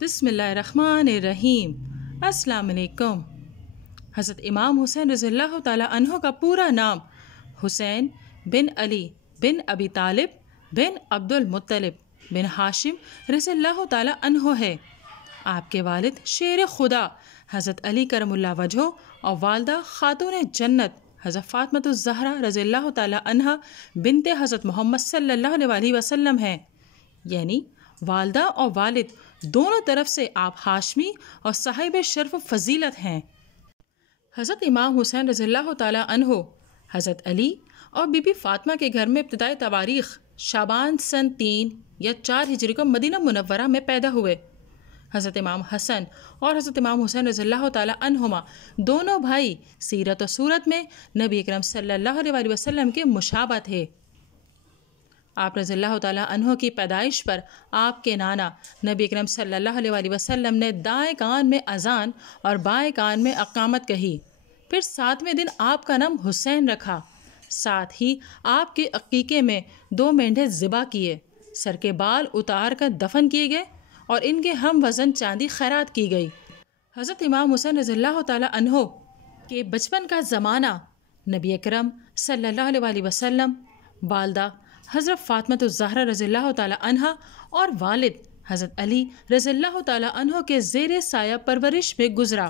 بسم اللہ الرحمن الرحیم۔ السلام علیکم۔ حضرت امام حسین رضی اللہ تعالیٰ عنہ کا پورا نام حسین بن علی بن ابی طالب بن عبد المطلب بن ہاشم رضی اللہ تعالیٰ عنہ ہے۔ آپ کے والد شیر خدا حضرت علی کرم اللہ وجہہ اور والدہ خاتون جنت حضرت فاطمۃ الزہرا رضی اللہ تعالیٰ عنہ بنت حضرت محمد صلی اللہ علیہ وسلم ہیں، یعنی والدہ اور والد دونوں طرف سے آپ ہاشمی اور صاحب شرف و فضیلت ہیں۔ حضرت امام حسین رضی اللہ تعالیٰ عنہ حضرت علی اور بی بی فاطمہ کے گھر میں ابتدائی تواریخ شعبان سن 3 یا 4 ہجری کو مدینہ منورہ میں پیدا ہوئے۔ حضرت امام حسن اور حضرت امام حسین رضی اللہ تعالیٰ عنہما دونوں بھائی سیرت و صورت میں نبی اکرم صلی اللہ علیہ وسلم کے مشابہ تھے۔ آپ رضی اللہ تعالیٰ عنہ کی پیدائش پر آپ کے نانا نبی اکرم صلی اللہ علیہ وسلم نے دائیں کان میں اذان اور بائیں کان میں اقامت کہی، پھر 7ویں دن آپ کا نام حسین رکھا۔ ساتھ ہی آپ کے عقیقے میں 2 مینڈھے ذبح کیے، سر کے بال اتار کر دفن کیے گئے اور ان کے ہم وزن چاندی خیرات کی گئی۔ حضرت امام حسین رضی اللہ تعالیٰ عنہ کے بچپن کا زمانہ نبی اکرم صلی اللہ علیہ وسلم، والدہ حضرت فاطمۃ الزہرا رضی اللہ تعالیٰ عنہ اور والد حضرت علی رضی اللہ تعالیٰ عنہ کے زیر سایہ پرورش میں گزرا۔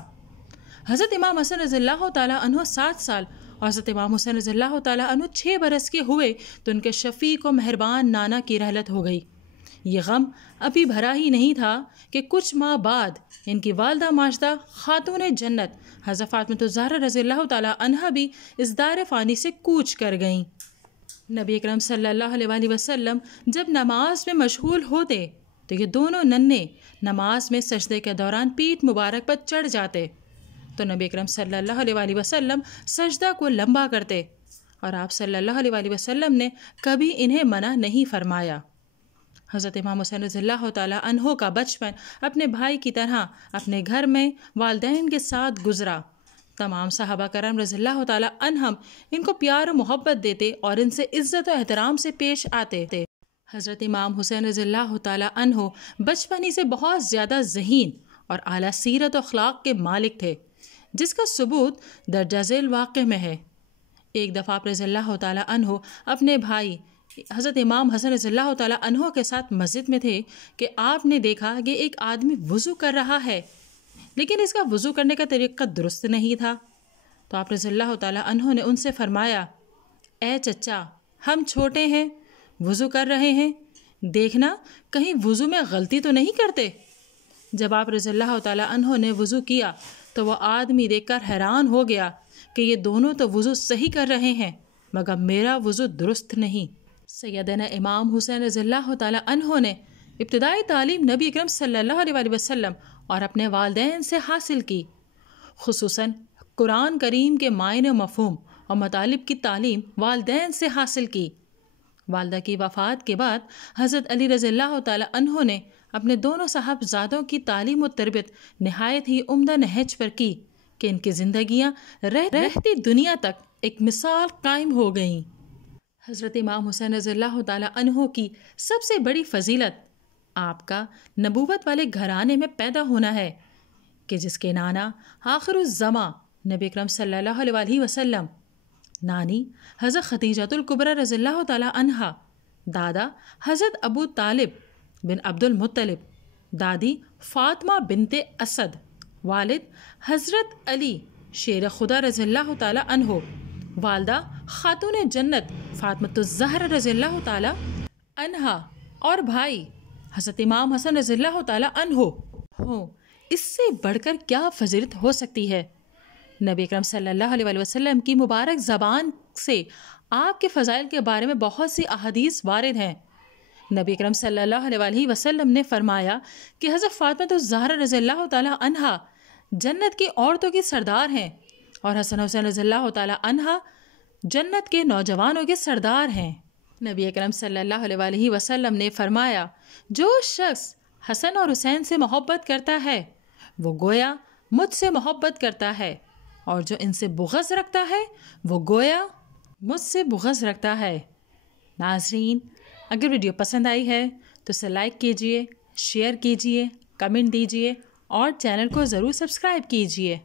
حضرت امام حسن رضی اللہ تعالیٰ عنہ 7 سال اور حضرت امام حسین رضی اللہ تعالیٰ عنہ 6 برس کے ہوئے تو ان کے شفیق و مہربان نانا کی رحلت ہو گئی۔ یہ غم ابھی بھرا ہی نہیں تھا کہ کچھ ماہ بعد ان کی والدہ ماجدہ خاتون جنت حضرت فاطمۃ الزہرا رضی اللہ تعالیٰ عنہ بھی اس دار فانی سے کوچ کر گئیں۔ نبی اکرم صلی اللہ علیہ وسلم جب نماز میں مشغول ہوتے تو یہ دونوں ننھے نماز میں سجدے کے دوران پیٹھ مبارک پر چڑھ جاتے تو نبی اکرم صلی اللہ علیہ وسلم سجدہ کو لمبا کرتے، اور آپ صلی اللہ علیہ وسلم نے کبھی انہیں منع نہیں فرمایا۔ حضرت امام حسین رضی اللہ تعالیٰ عنہ کا بچپن اپنے بھائی کی طرح اپنے گھر میں والدین کے ساتھ گزرا۔ تمام صحابہ کرام رضی اللہ تعالیٰ عنہم ان کو پیار و محبت دیتے اور ان سے عزت و احترام سے پیش آتے تھے۔ حضرت امام حسین رضی اللہ تعالیٰ عنہ بچپن ہی سے بہت زیادہ ذہین اور اعلیٰ سیرت و اخلاق کے مالک تھے، جس کا ثبوت درجہ ذیل واقع میں ہے۔ ایک دفعہ آپ رضی اللہ تعالیٰ عنہ اپنے بھائی حضرت امام حسن رضی اللہ تعالیٰ عنہ کے ساتھ مسجد میں تھے کہ آپ نے دیکھا کہ ایک آدمی وضو کر رہا ہے، لیکن اس کا وضو کرنے کا طریقہ درست نہیں تھا۔ تو آپ رضی اللہ تعالیٰ عنہ نے ان سے فرمایا، اے چچا، ہم چھوٹے ہیں، وضو کر رہے ہیں، دیکھنا کہیں وضو میں غلطی تو نہیں کرتے۔ جب آپ رضی اللہ تعالیٰ عنہ نے وضو کیا تو وہ آدمی دیکھ کر حیران ہو گیا کہ یہ دونوں تو وضو صحیح کر رہے ہیں مگر میرا وضو درست نہیں۔ سیدنا امام حسین رضی اللہ تعالیٰ عنہ نے ابتدائی تعلیم نبی اکرم صلی اللہ علیہ وسلم اور اپنے والدین سے حاصل کی، خصوصاً قرآن کریم کے معنی و مفہوم اور مطالب کی تعلیم والدین سے حاصل کی۔ والدہ کی وفات کے بعد حضرت علی رضی اللہ تعالیٰ عنہ نے اپنے دونوں صاحبزادوں کی تعلیم و تربیت نہایت ہی عمدہ نہج پر کی کہ ان کی زندگیاں رہتی دنیا تک ایک مثال قائم ہو گئیں۔ حضرت امام حسین رضی اللہ تعالیٰ عنہ کی سب سے بڑی فضیلت آپ کا نبوت والے گھرانے میں پیدا ہونا ہے کہ جس کے نانا آخر الزماں نبی اکرم صلی اللہ علیہ وسلم، نانی حضرت خدیجۃ الکبریٰ رضی اللہ تعالیٰ عنہا، دادا حضرت ابو طالب بن عبد المطلب، دادی فاطمہ بنت اسد، والد حضرت علی شیر خدا رضی اللہ تعالیٰ عنہ، والدہ خاتون جنت فاطمۃ الزہرا رضی اللہ تعالیٰ عنہا، اور بھائی حضرت امام حسن رضی اللہ تعالیٰ عنہ ہوں۔ اس سے بڑھ کر کیا فضیلت ہو سکتی ہے؟ نبی اکرم صلی اللہ علیہ وسلم کی مبارک زبان سے آپ کے فضائل کے بارے میں بہت سی احادیث وارد ہیں۔ نبی اکرم صلی اللہ علیہ وسلم نے فرمایا کہ حضرت فاطمۃ الزہرا رضی اللہ تعالیٰ عنہا جنت کی عورتوں کی سردار ہیں اور حسن حسین رضی اللہ تعالیٰ عنہا جنت کے نوجوانوں کے سردار ہیں۔ نبی اکرم صلی اللہ علیہ وسلم نے فرمایا، جو شخص حسن اور حسین سے محبت کرتا ہے وہ گویا مجھ سے محبت کرتا ہے، اور جو ان سے بغض رکھتا ہے وہ گویا مجھ سے بغض رکھتا ہے۔ ناظرین، اگر ویڈیو پسند آئی ہے تو اسے لائک کیجئے، شیئر کیجئے، کمنٹ دیجیے اور چینل کو ضرور سبسکرائب کیجیے۔